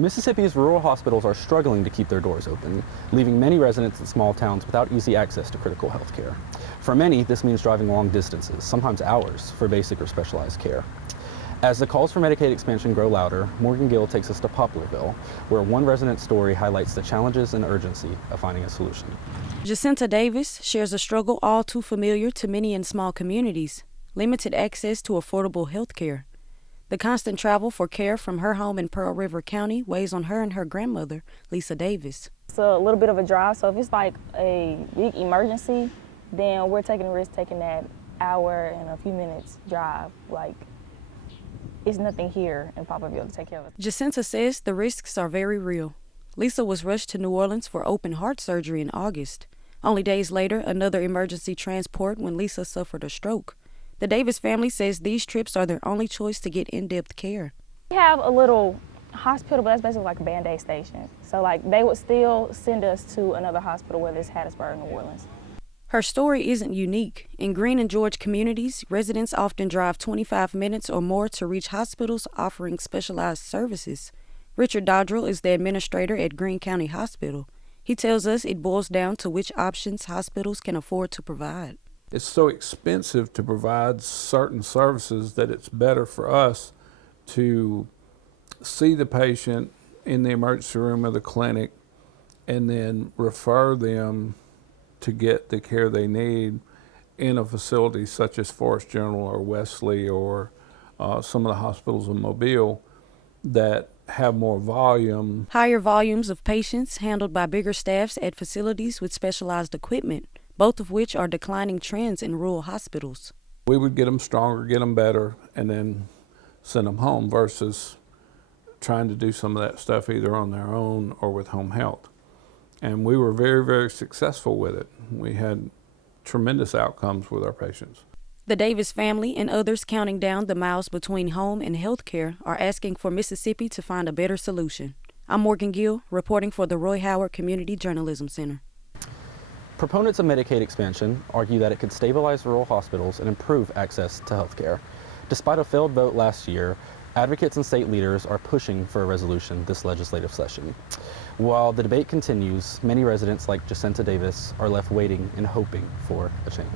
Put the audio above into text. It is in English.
Mississippi's rural hospitals are struggling to keep their doors open, leaving many residents in small towns without easy access to critical health care. For many, this means driving long distances, sometimes hours, for basic or specialized care. As the calls for Medicaid expansion grow louder, Morgan Gill takes us to Poplarville, where one resident's story highlights the challenges and urgency of finding a solution. Jacinta Davis shares a struggle all too familiar to many in small communities: limited access to affordable health care. The constant travel for care from her home in Pearl River County weighs on her and her grandmother, Lisa Davis. It's a little bit of a drive, so if it's like a big emergency, then we're taking the risk taking that hour and a few minutes drive. Like, it's nothing here in Poplarville to take care of it. Jacinta says the risks are very real. Lisa was rushed to New Orleans for open heart surgery in August. Only days later, another emergency transport when Lisa suffered a stroke. The Davis family says these trips are their only choice to get in-depth care. We have a little hospital, but that's basically like a Band-Aid station. So like they would still send us to another hospital, whether it's Hattiesburg or New Orleans. Her story isn't unique. In Green and George communities, residents often drive 25 minutes or more to reach hospitals offering specialized services. Richard Dodrell is the administrator at Greene County Hospital. He tells us it boils down to which options hospitals can afford to provide. It's so expensive to provide certain services that it's better for us to see the patient in the emergency room of the clinic and then refer them to get the care they need in a facility such as Forest General or Wesley or some of the hospitals in Mobile that have more volume. Higher volumes of patients handled by bigger staffs at facilities with specialized equipment, both of which are declining trends in rural hospitals. We would get them stronger, get them better, and then send them home versus trying to do some of that stuff either on their own or with home health. And we were very, very successful with it. We had tremendous outcomes with our patients. The Davis family and others counting down the miles between home and health care are asking for Mississippi to find a better solution. I'm Morgan Gill, reporting for the Roy Howard Community Journalism Center. Proponents of Medicaid expansion argue that it could stabilize rural hospitals and improve access to health care. Despite a failed vote last year, advocates and state leaders are pushing for a resolution this legislative session. While the debate continues, many residents like Jacinta Davis are left waiting and hoping for a change.